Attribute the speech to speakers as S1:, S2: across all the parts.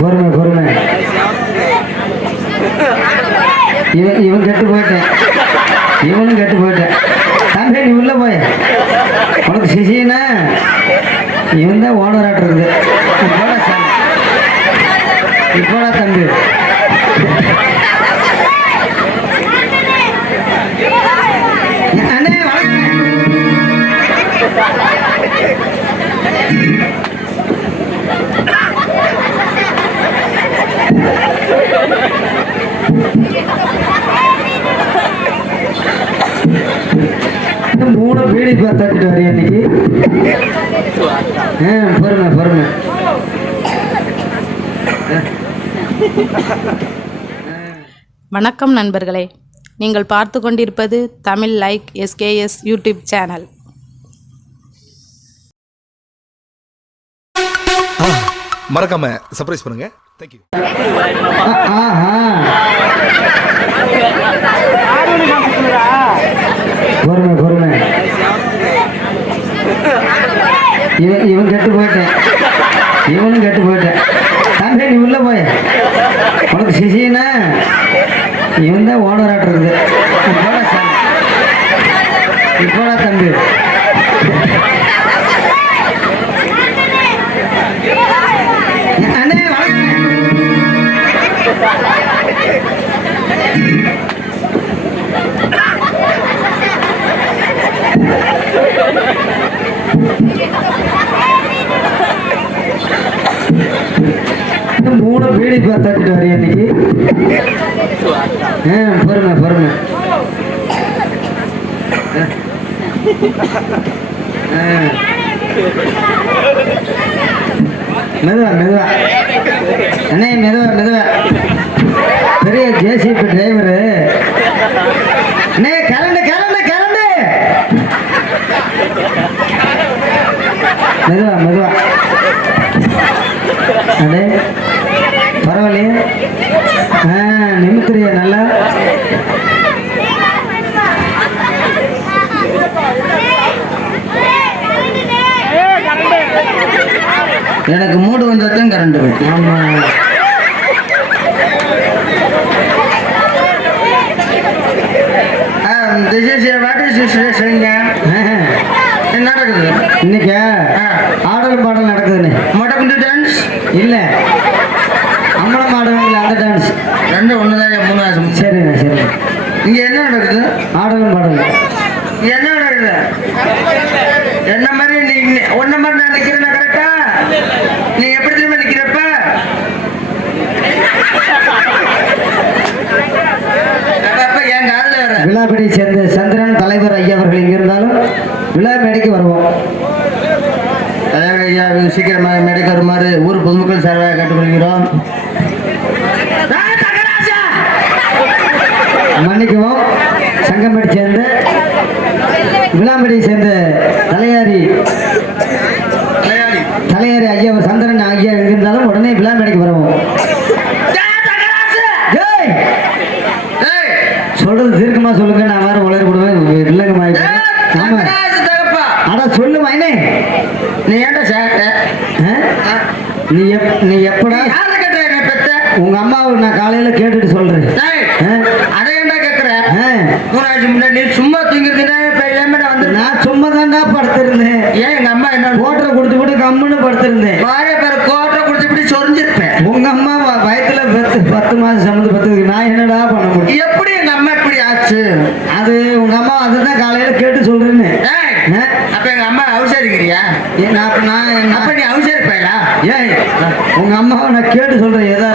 S1: பொறுமை பொறுமை. இவன் இவன் கெட்டு போயிட்டேன். இவனும் கெட்டு போயிட்டேன். தம்பி நீ உள்ள போய். உனக்கு சிசினா? இவன் தான் ஓனர் ஆட்டு இருக்குது இப்போடா தம்பி. பீடி பார்த்துட்டு வரேன் இன்னைக்கு? ஆ பொறுமை பொறுமை.
S2: வணக்கம் நண்பர்களே. நீங்கள் பார்த்து கொண்டிருப்பது Tamil like SKS YouTube channel.
S3: மறக்காம சர்ப்ரைஸ் பண்ணுங்க. தேங்க்யூ
S1: ஆ- ஆஹா பொறுமை பொறுமை இவன் இவன் கெட்டு போயிட்டேன். இவனும் கெட்டு போயிட்டேன். தம்பி நீ உள்ள போய். உனக்கு சிசினா? இவன் தான் ஓனராட்டு ஆட்டு இருக்குது. இப்போடா இப்போடா தம்பி. அண்ணே வணக்கம் இந்த மூணு பீடி பார்த்துட்டு வரேன் இன்னைக்கு ஆ பொறுமை பொறுமை. மெதுவா மெதுவா. அண்ணே மெதுவா மெதுவா. பெரிய ஜேசிபி டிரைவரு அண்ணே கிளண்டு கிளண்டு கிளண்டு மெதுவா மெதுவா. அண்ணே. பரவாயில்லையே. ஆ நிமித்திரியா நல்லா. எனக்கு மூடு வந்ததும் கரண்ட் போயிட்டு. ஆமா. என்ன நடக்குது? இன்னைக்கு? ஆடல் பாடல் நடக்குதுன்னு. மொட்டக்குண்டு டான்ஸ் இல்ல. அம்பலம் ஆடுவாங்களே அந்த டான்ஸ் ரெண்டு ஒன்று தான் மூணு ஆசம் சரிண்ணா சரி இங்க என்ன நடக்குது? ஆடலும் பாடலும் என்ன நடக்குது? என்ன மாதிரி நீ ஒன்ன மாதிரி நான் நிக்கிறேன்னா கரெக்டா நீ எப்படி திரும்ப நிக்கிறப்ப? என் காலில் வர விழாப்படி சேர்ந்த சந்திரன் தலைவர் ஐயா அவர்கள் இங்க இருந்தாலும் விழா மேடைக்கு வருவோம். தலைவர் ஐயா சீக்கிரமாக மேடைக்கு வருமாறு ஊர் பொதுமக்கள் சார்பாக மன்னிக்கவும். சங்கம்படி சேர்ந்த விளாம்படியை சேர்ந்த தலையாரி. தலையாரி ஐயா சந்திரன் ஐயா இருந்தாலும் உடனே விளாம்படிக்கு வருவோம்! சொல்றது தீர்க்கமா சொல்லுங்க நான் வேற உலக விடுவேன். இல்லைங்கம்மா ஆமா. அட சொல்லு மைனே. நீ ஏன்டா சேட்ட நீ நீ எப்படா? உங்க அம்மாவை நான் காலையில கேட்டுட்டு சொல்றேன். மூணாச்சு முன்னாடி நீ சும்மா தூங்கிருந்தா இப்ப வந்து. நான் சும்மா படுத்திருந்தேன். ஏன் எங்க அம்மா என்ன கோட்டரை போட்டு கம்முன்னு படுத்திருந்தேன். வாழை பேர கோட்டரை குடிச்சு இப்படி சொரிஞ்சிருப்பேன். உங்க அம்மா வயித்துல பத்து பத்து மாசம் சம்மந்து பத்துக்கு நான் என்னடா பண்ண முடியும்? எப்படி எங்க அம்மா இப்படி ஆச்சு? அது உங்க அம்மா அதுதான் காலையில கேட்டு சொல்றேன்னு. அப்ப எங்க அம்மா அவசரிக்கிறியா நான் அப்ப நீ அவசரிப்பா ஏய் உங்க அம்மாவை நான் கேட்டு சொல்றேன் ஏதா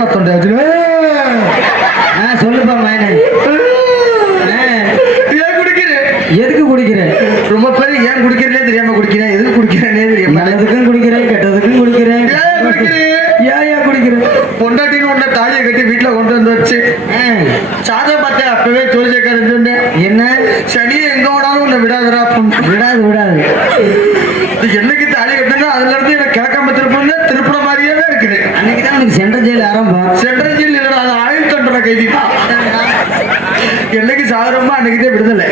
S1: மேல தொண்டை வச்சுருவேன் சொல்லுப்பா மயனே எதுக்கு குடிக்கிறேன் ரொம்ப பேர் ஏன் குடிக்கிறதே தெரியாம குடிக்கிறேன் எதுக்கு குடிக்கிறேனே தெரியாம. நல்லதுக்கும் குடிக்கிறேன் கெட்டதுக்கும் குடிக்கிறேன். ஏன் ஏன் குடிக்கிறேன்?
S4: பொண்டாட்டின்னு ஒன்றை தாலியை கட்டி வீட்டுல கொண்டு வந்து வச்சு சாதம் பார்த்தேன் அப்பவே ஜோசியக்கார இருந்துட்டேன்
S1: என்ன?
S4: சனி எங்க ஓடாலும் உன்னை விடாதுடா
S1: விடாது விடாது.
S4: என்னைக்கு தாலி கட்டினா அதுல இருந்து என்னமா
S1: அன்னைக்கு
S4: விடுதலை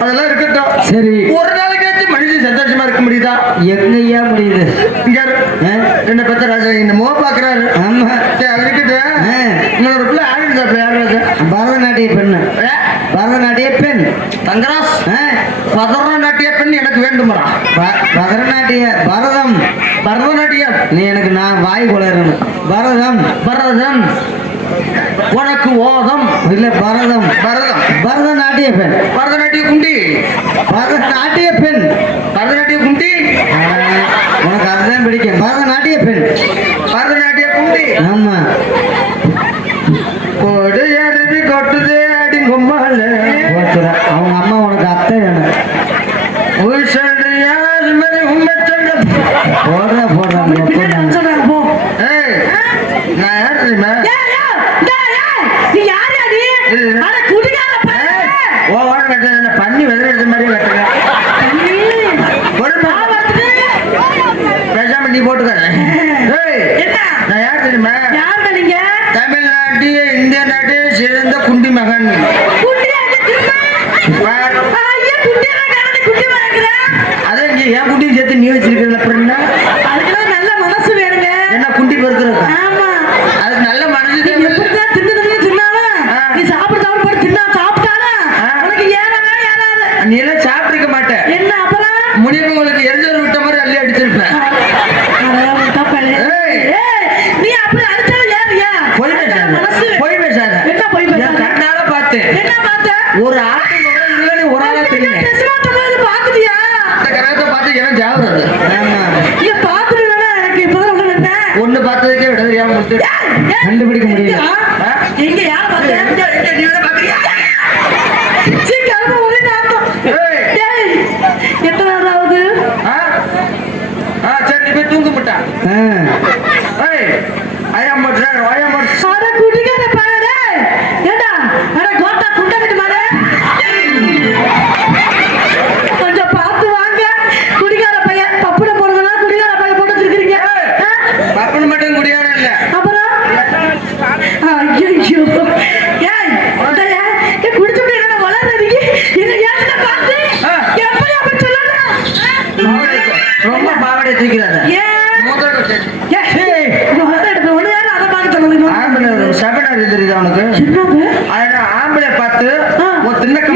S4: அதெல்லாம் இருக்கட்டும்.
S1: சரி.
S4: ஒரு நாளைக்காச்சும் மனுஷன் சந்தோஷமா இருக்க முடியுதா?
S1: எங்கயா முடியுது?
S4: இங்க என்ன பத்த ராஜா என்னமோ பாக்குறாரு
S1: ஆமா. இல்ல பரதம்.
S4: பரதம்.
S1: பரதநாட்டிய பெண்.
S4: பரதநாட்டிய குண்டி.
S1: பரதநாட்டிய பெண்.
S4: பரதநாட்டிய குண்டி.
S1: உனக்கு அதுதான் பிடிக்கும்.
S4: பரத பண்ணி வெள்ள எடுத்த
S5: மாதிரியே வெட்டுங்க
S4: பேசாம நீ
S5: போட்டுக்க.
S4: நான் யார் தெரியுமா? தமிழ்நாட்டு இந்திய நாட்டு சிறந்த குண்டி மகன். அதே என் நீ
S5: வச்சிருக்க.
S4: ஒண்ணு பார்த்ததுக்கே விட தெரியாம முடிச்சு
S1: கண்டுபிடிக்க முடியல.
S5: எங்க யார்
S4: எத்தனாவது சரி தூங்க முட்டா. ஐயா மட்டும் ஐயா மட்டும் ತಿನ್ನಕ್ಕೆ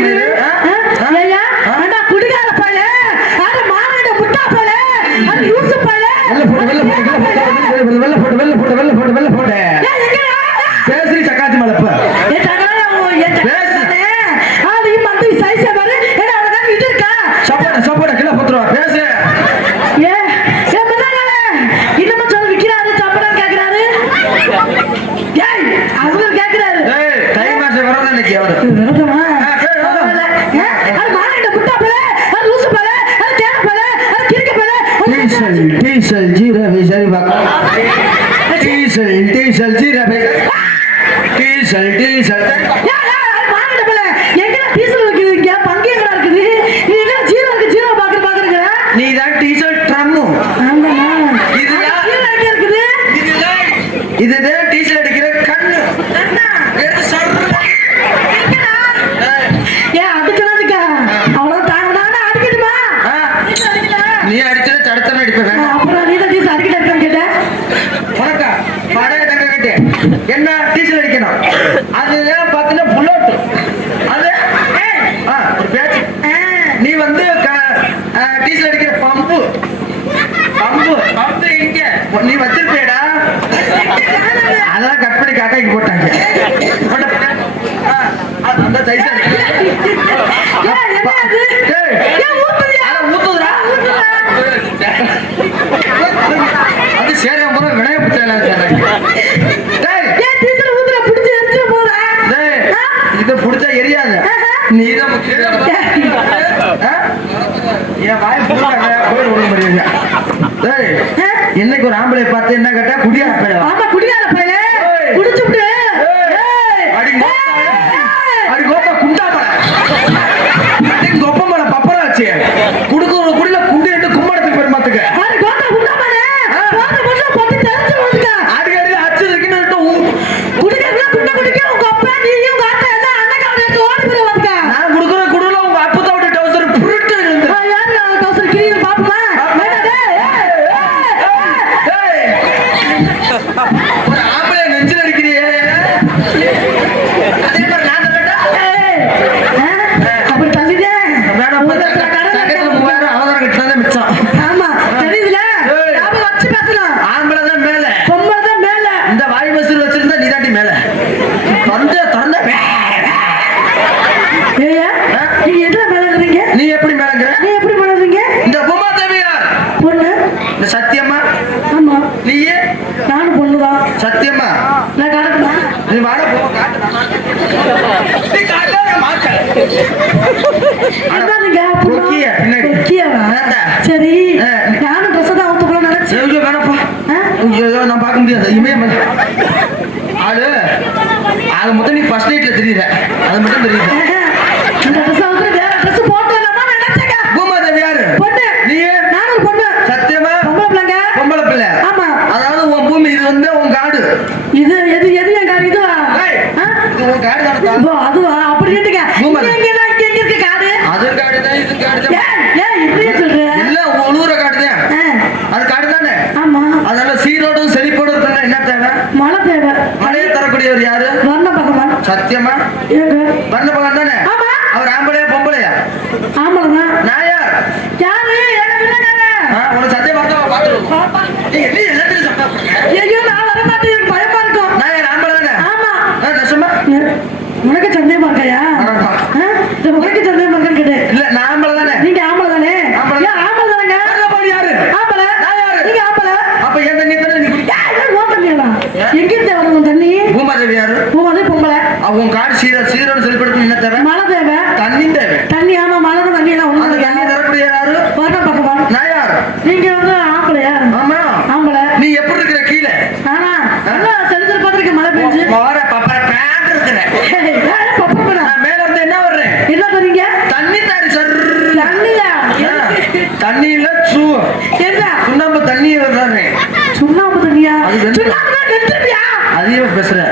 S4: วัน என்னைக்கு ஒரு ஆம்பளை பார்த்து என்ன கட்ட இது
S5: எது எது என் கார் அதுவா?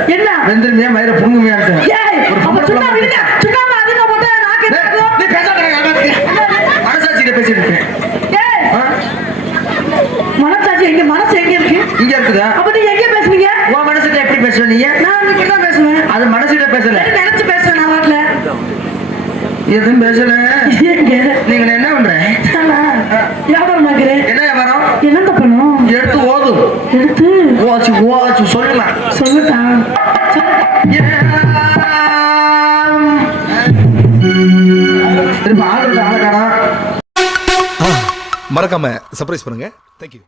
S4: என்ன? வெந்திருமையா மயிர
S5: புண்ணுமையா எங்க மனசு எங்க இருக்கு?
S4: இங்க இருக்குதா?
S5: அப்ப எங்க பேசுறீங்க
S4: உன் மனசுல எப்படி பேசுற
S5: நான் இப்படி
S4: அது மனசுல பேசல
S5: நினைச்சு நான் வரல
S4: எதுவும் பேசல. நீங்க என்ன
S5: பண்றேன் வியாபாரம்
S4: என்ன
S5: சொல்லு
S4: எடுத்து ஓச்சு ஓச்சு சொல்லுங்க சொல்லுடா
S3: மறக்காம சர்ப்ரைஸ் பண்ணுங்க தேங்க்யூ